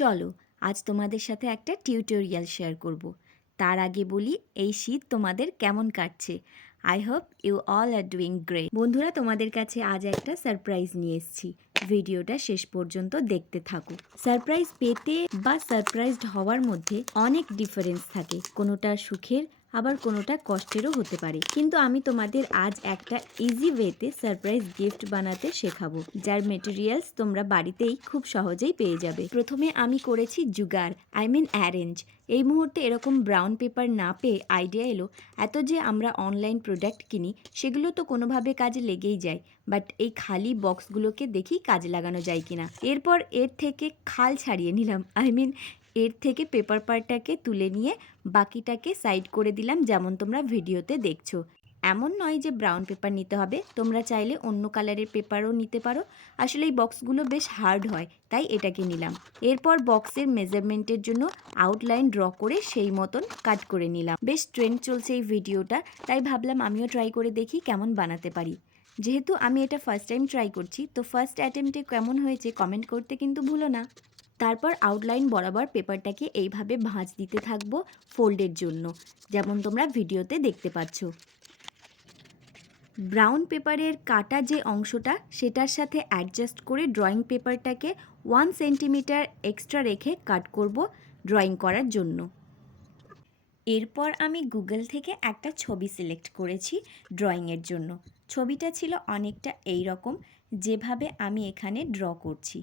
চলো আজ তোমাদের সাথে একটা টিউটোরিয়াল শেয়ার করব। তার আগে বলি এই শীত তোমাদের কেমন কাটছে। I hope you all are doing great. বন্ধুরা, তোমাদের কাছে আজ একটা সারপ্রাইজ নিয়ে এসেছি। ভিডিওটা শেষ পর্যন্ত দেখতে থাকো। সারপ্রাইজ পেতে বা সারপ্রাইজড হওয়ার মধ্যে অনেক ডিফারেন্স থাকে, কোনোটা সুখের আবার কোনোটা কষ্টেরও হতে পারে। কিন্তু আমি তোমাদের আজ একটা ইজি ওয়েতে সারপ্রাইজ গিফট বানাতে শেখাবো, যার মেটেরিয়ালস তোমরা বাড়িতেই খুব সহজেই পেয়ে যাবে। প্রথমে আমি করেছি জুগাড়, অ্যারেঞ্জ। এই মুহূর্তে এরকম ব্রাউন পেপার না পেয়ে আইডিয়া এলো, এত যে আমরা অনলাইন প্রোডাক্ট কিনি সেগুলো তো কোনোভাবে কাজে লেগেই যায়, বাট এই খালি বক্সগুলোকে দেখি কাজে লাগানো যায় কিনা। এরপর এর থেকে খাল ছাড়িয়ে নিলাম, এর থেকে পেপার পার্টটাকে তুলে নিয়ে বাকিটাকে সাইড করে দিলাম, যেমন তোমরা ভিডিওতে দেখছো। এমন নয় যে ব্রাউন পেপার নিতে হবে, তোমরা চাইলে অন্য কালারের পেপারও নিতে পারো। আসলে এই বক্সগুলো বেশ হার্ড হয়, তাই এটাকে নিলাম। এরপর বক্সের মেজারমেন্টের জন্য আউটলাইন ড্র করে সেই মতন কাট করে নিলাম। বেশ ট্রেন্ড চলছে এই ভিডিওটা, তাই ভাবলাম আমিও ট্রাই করে দেখি কেমন বানাতে পারি। যেহেতু আমি এটা ফার্স্ট টাইম ট্রাই করছি, তো ফার্স্ট অ্যাটেম্পটে কেমন হয়েছে কমেন্ট করতে কিন্তু ভুলো না। তারপর আউটলাইন বরাবর পেপারটাকে এইভাবে ভাঁজ দিতে থাকবো ফোল্ডের জন্য, যেমন তোমরা ভিডিওতে দেখতে পাচ্ছ। ব্রাউন পেপারের কাটা যে অংশটা সেটার সাথে অ্যাডজাস্ট করে ড্রয়িং পেপারটাকে 1 সেন্টিমিটার এক্সট্রা রেখে কাট করব ড্রয়িং করার জন্য। এরপর আমি গুগল থেকে একটা ছবি সিলেক্ট করেছি ড্রয়িংয়ের জন্য। ছবিটা ছিল অনেকটা এই রকম, যেভাবে আমি এখানে ড্র করছি।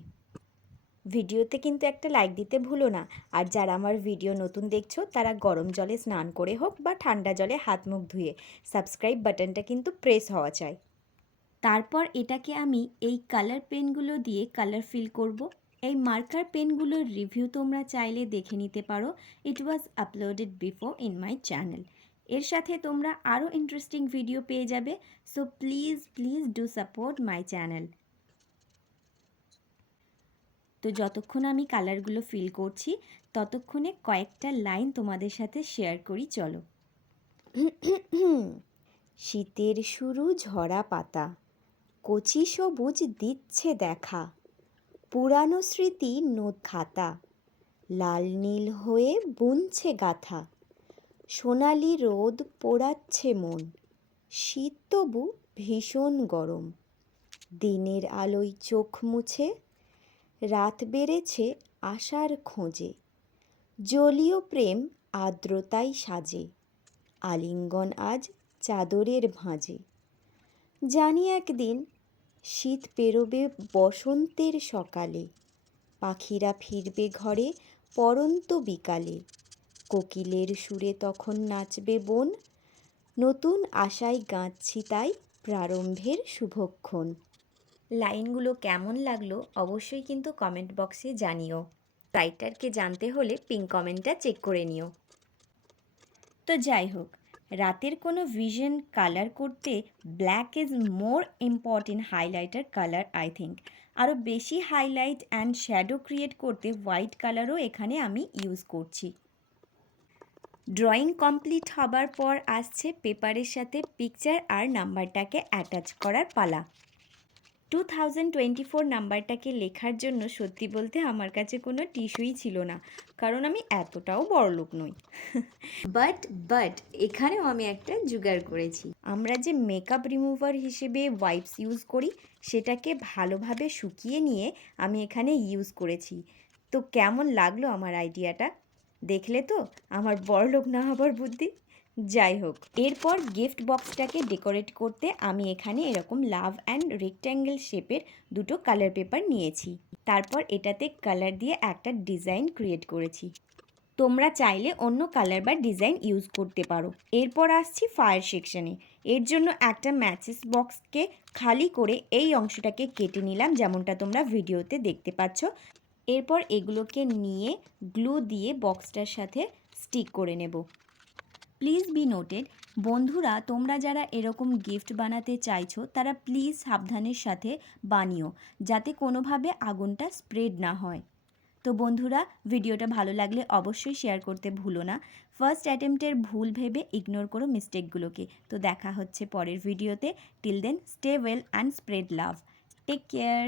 ভিডিওতে কিন্তু একটা লাইক দিতে ভুলো না। আর যারা আমার ভিডিও নতুন দেখছো তারা গরম জলে স্নান করে হোক বা ঠান্ডা জলে হাত মুখ ধুয়ে সাবস্ক্রাইব বাটনটা কিন্তু প্রেস হওয়া চাই। তারপর এটাকে আমি এই কালার পেনগুলো দিয়ে কালার ফিল করব। এই মার্কার পেনগুলোর রিভিউ তোমরা চাইলে দেখে নিতে পারো। It was uploaded before in my channel. এর সাথে তোমরা আরও ইন্টারেস্টিং ভিডিও পেয়ে যাবে। So please do support my channel. তো যতক্ষণ আমি কালারগুলো ফিল করছি ততক্ষণে কয়েকটা লাইন তোমাদের সাথে শেয়ার করি, চলো। শীতের শুরু ঝরা পাতা, কচি সবুজ দিচ্ছে দেখা, পুরানো স্মৃতি নোট খাতা, লাল নীল হয়ে বুনছে গাথা, সোনালি রোদ পোড়াচ্ছে মন, শীত তবু ভীষণ গরম, দিনের আলোয় চোখ মুছে, রাত বেড়েছে আশার খোঁজে, জলীয় প্রেম আর্দ্রতায় সাজে, আলিঙ্গন আজ চাদরের ভাঁজে, জানি একদিন শীত পেরোবে বসন্তের সকালে, পাখিরা ফিরবে ঘরে পড়ন্ত বিকালে, কোকিলের সুরে তখন নাচবে বন, নতুন আশায় গাঁথছি তাই প্রারম্ভের শুভক্ষণ। লাইনগুলো কেমন লাগলো অবশ্যই কিন্তু কমেন্ট বক্সে জানিও। রাইটারকে জানতে হলে পিন কমেন্টটা চেক করে নিও। তো যাই হোক, রাতের কোনো ভিশন কালার করতে black is more important highlighter colour I think. আরও বেশি হাইলাইট অ্যান্ড শ্যাডো ক্রিয়েট করতে হোয়াইট কালারও এখানে আমি ইউজ করছি। ড্রয়িং কমপ্লিট হবার পর আসছে পেপারের সাথে পিকচার আর নাম্বারটাকে অ্যাটাচ করার পালা। 2024 নাম্বারটাকে লেখার জন্য সত্যি বলতে আমার কাছে কোনো টিস্যুই ছিল না, কারণ আমি এতটাও বড়লোক নই। বাট এখানেও আমি একটা জোগাড় করেছি। আমরা যে মেকআপ রিমুভার হিসেবে ওয়াইপস ইউজ করি সেটাকে ভালোভাবে শুকিয়ে নিয়ে আমি এখানে ইউজ করেছি। তো কেমন লাগলো আমার আইডিয়াটা? দেখলে তো আমার বড়লোক না হবার বুদ্ধি। যাই হোক, এরপর গিফট বক্সটাকে ডেকোরেট করতে আমি এখানে এরকম লাভ অ্যান্ড রেক্ট্যাঙ্গেল শেপের দুটো কালার পেপার নিয়েছি। তারপর এটাতে কালার দিয়ে একটা ডিজাইন ক্রিয়েট করেছি। তোমরা চাইলে অন্য কালার বা ডিজাইন ইউজ করতে পারো। এরপর আসছি ফায়ার সেকশনে। এর জন্য একটা ম্যাচেস বক্সকে খালি করে এই অংশটাকে কেটে নিলাম, যেমনটা তোমরা ভিডিওতে দেখতে পাচ্ছ। এরপর এগুলোকে নিয়ে গ্লু দিয়ে বক্সটার সাথে স্টিক করে নেব। প্লিজ বি নোটেড, বন্ধুরা তোমরা যারা এরকম গিফট বানাতে চাইছো তারা প্লিজ সাবধানের সাথে বানিও, যাতে কোনোভাবে আগুনটা স্প্রেড না হয়। তো বন্ধুরা, ভিডিওটা ভালো লাগলে অবশ্যই শেয়ার করতে ভুলো না। ফার্স্ট অ্যাটেম্পটের ভুল ভেবে ইগনোর করো মিস্টেকগুলোকে। তো দেখা হচ্ছে পরের ভিডিওতে। Till then stay well and spread love. Take care.